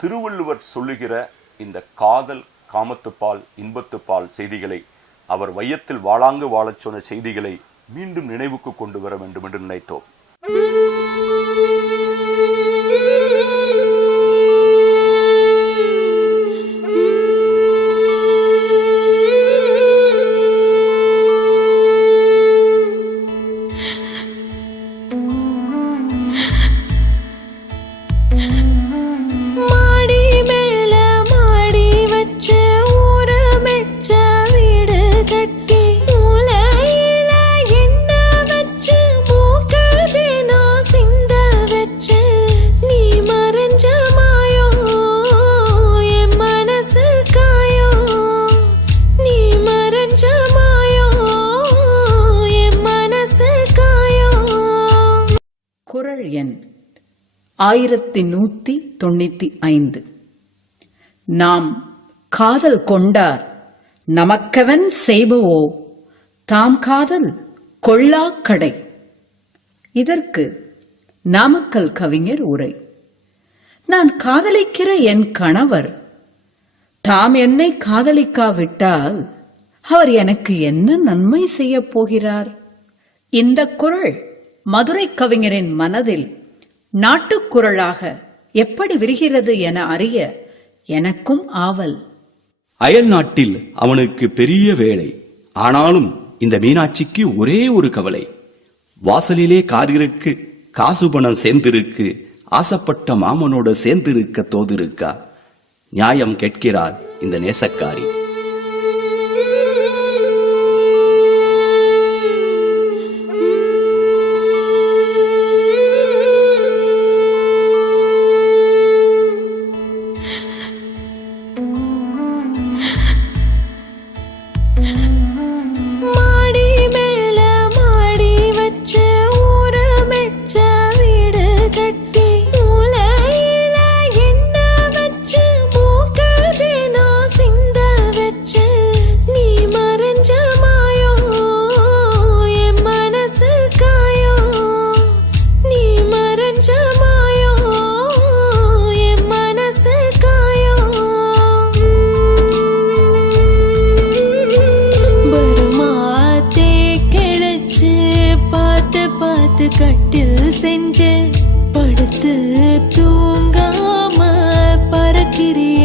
திருவள்ளுவர் சொல்லுகிற இந்த காதல் காமத்துப்பால் இன்பத்துப்பால் செய்திகளை அவர் வையத்தில் வாழாங்கு வாழச் சொன்ன செய்திகளை மீண்டும் நினைவுக்கு கொண்டு வர வேண்டும் என்று நினைத்தோம். ஆயிரத்தி நூத்தி தொண்ணூத்தி ஐந்து. நாம் காதல் கொண்டார் நமக்கவன் செய்பவோ? தாம் காதல் கொள்ளாக்கடை. இதற்கு நாமக்கல் கவிஞர் உரை. நான் காதலிக்கிற என் கணவர் தாம் என்னை காதலிக்காவிட்டால் அவர் எனக்கு என்ன நன்மை செய்யப் போகிறார்? இந்த குரல் மதுரை கவிஞரின் மனதில் நாட்டுக்குரலாக எப்படி விரிகிறது என அறிய எனக்கும் ஆவல். அயல் நாட்டில் அவனுக்கு பெரிய வேலை. ஆனாலும் இந்த மீனாட்சிக்கு ஒரே ஒரு கவலை. வாசலிலே கார் இருக்கு காசு பணம் சேர்ந்திருக்கு ஆசைப்பட்ட மாமனோட சேர்ந்திருக்க தோதிருக்கா? நியாயம் கேட்கிறார் இந்த நேசக்காரி. படுத்து தூங்காம பறக்கிறியே